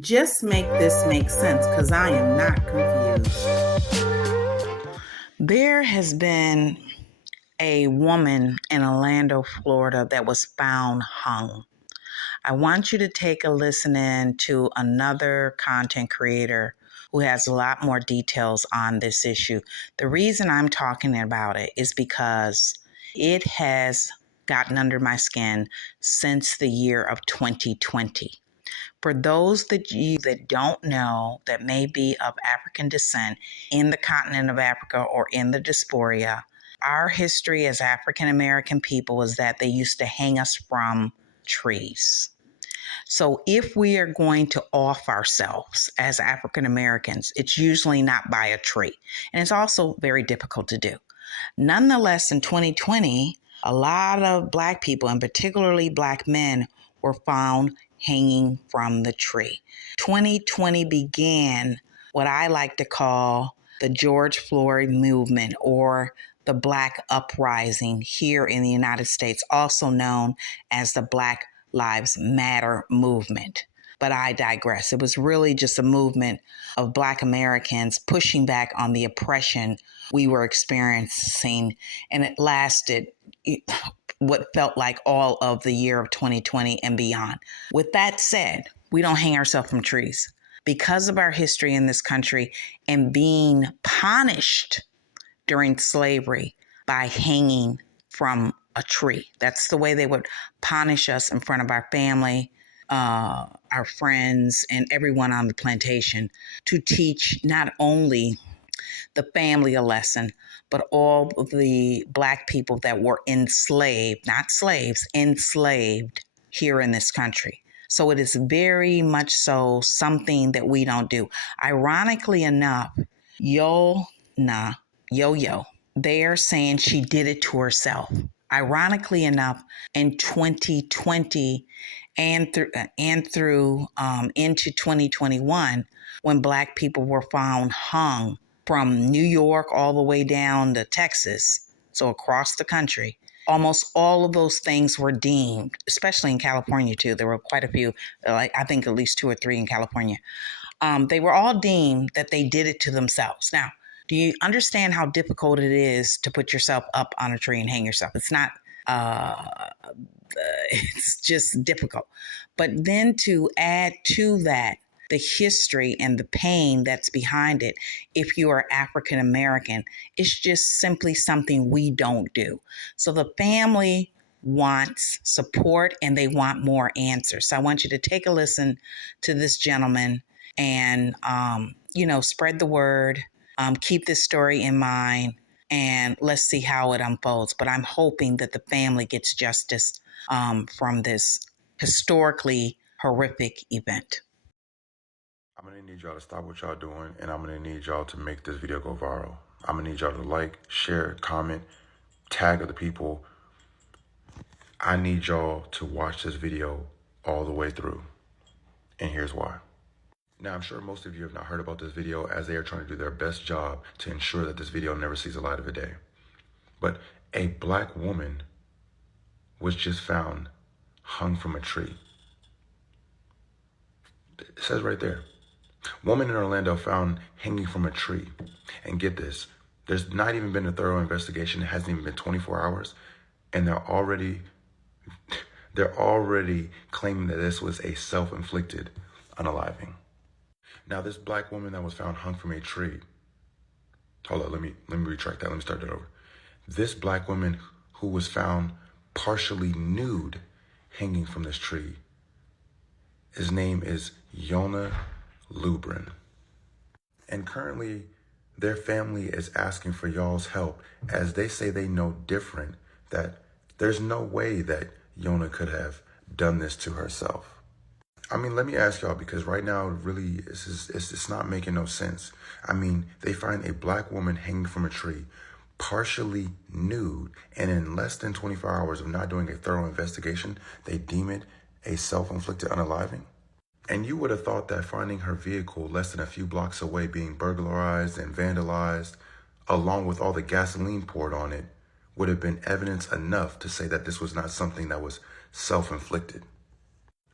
Just make this make sense because I am not confused. There has been a woman in Orlando, Florida that was found hung. I want you to take a listen in to another content creator who has a lot more details on this issue. The reason I'm talking about it is because it has gotten under my skin since the year of 2020. For those that you that don't know that may be of African descent in the continent of Africa or in the diaspora, our history as African American people is that they used to hang us from trees. So if we are going to off ourselves as African Americans, it's usually not by a tree. And it's also very difficult to do. Nonetheless, in 2020, a lot of Black people, and particularly Black men, were found hanging from the tree. 2020 began what I like to call the George Floyd movement or the Black uprising here in the United States, also known as the Black Lives Matter movement. But I digress. It was really just a movement of Black Americans pushing back on the oppression we were experiencing, and it lasted what felt like all of the year of 2020 and beyond. With that said, we don't hang ourselves from trees. Because of our history in this country and being punished during slavery by hanging from a tree. That's the way they would punish us in front of our family, our friends, and everyone on the plantation to teach not only the family a lesson, but all of the Black people that were enslaved, not slaves, enslaved here in this country. So it is very much so something that we don't do. Ironically enough, Yolna, Yo-Yo, they're saying she did it to herself. Ironically enough, in 2020 and through into 2021, when Black people were found hung from New York all the way down to Texas, so across the country, almost all of those things were deemed, especially in California too. There were quite a few, like I think at least 2 or 3 in California. They were all deemed that they did it to themselves. Now, do you understand how difficult it is to put yourself up on a tree and hang yourself? It's not, it's just difficult. But then to add to that, the history and the pain that's behind it, if you are African American, it's just simply something we don't do. So the family wants support and they want more answers. So I want you to take a listen to this gentleman and, spread the word, keep this story in mind, and let's see how it unfolds. But I'm hoping that the family gets justice from this historically horrific event. I'm gonna need y'all to stop what y'all doing, and I'm gonna need y'all to make this video go viral. I'm gonna need y'all to like, share, comment, tag other people. I need y'all to watch this video all the way through, and here's why. Now, I'm sure most of you have not heard about this video as they are trying to do their best job to ensure that this video never sees the light of a day. But a Black woman was just found hung from a tree. It says right there. Woman in Orlando found hanging from a tree. And get this, there's not even been a thorough investigation. It hasn't even been 24 hours. And they're already claiming that this was a self-inflicted unaliving. Now, this Black woman that was found hung from a tree. Hold on, let me retract that. Let me start that over. This Black woman who was found partially nude hanging from this tree, his name is Yolna Lubrin. And currently, their family is asking for y'all's help as they say they know different, that there's no way that Yolna could have done this to herself. I mean, let me ask y'all, because right now, really, it's not making no sense. I mean, they find a Black woman hanging from a tree, partially nude, and in less than 24 hours of not doing a thorough investigation, they deem it a self-inflicted unaliving. And you would have thought that finding her vehicle less than a few blocks away being burglarized and vandalized, along with all the gasoline poured on it, would have been evidence enough to say that this was not something that was self-inflicted.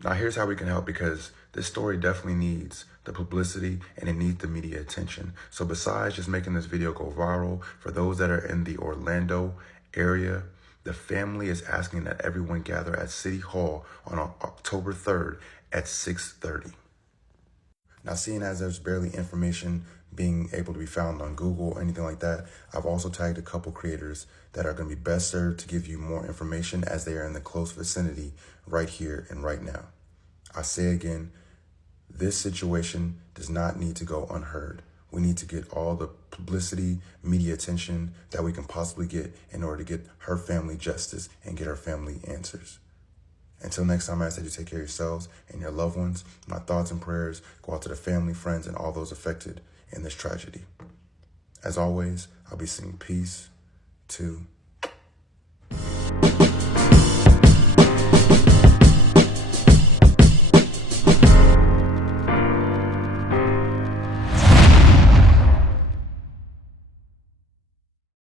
Now, here's how we can help, because this story definitely needs the publicity and it needs the media attention. So besides just making this video go viral, for those that are in the Orlando area, the family is asking that everyone gather at City Hall on October 3rd at 6:30. Now, seeing as there's barely information being able to be found on Google or anything like that, I've also tagged a couple creators that are going to be best served to give you more information as they are in the close vicinity right here and right now. I say again, this situation does not need to go unheard. We need to get all the publicity, media attention that we can possibly get in order to get her family justice and get her family answers. Until next time, I ask that you take care of yourselves and your loved ones. My thoughts and prayers go out to the family, friends, and all those affected in this tragedy. As always, I'll be singing peace to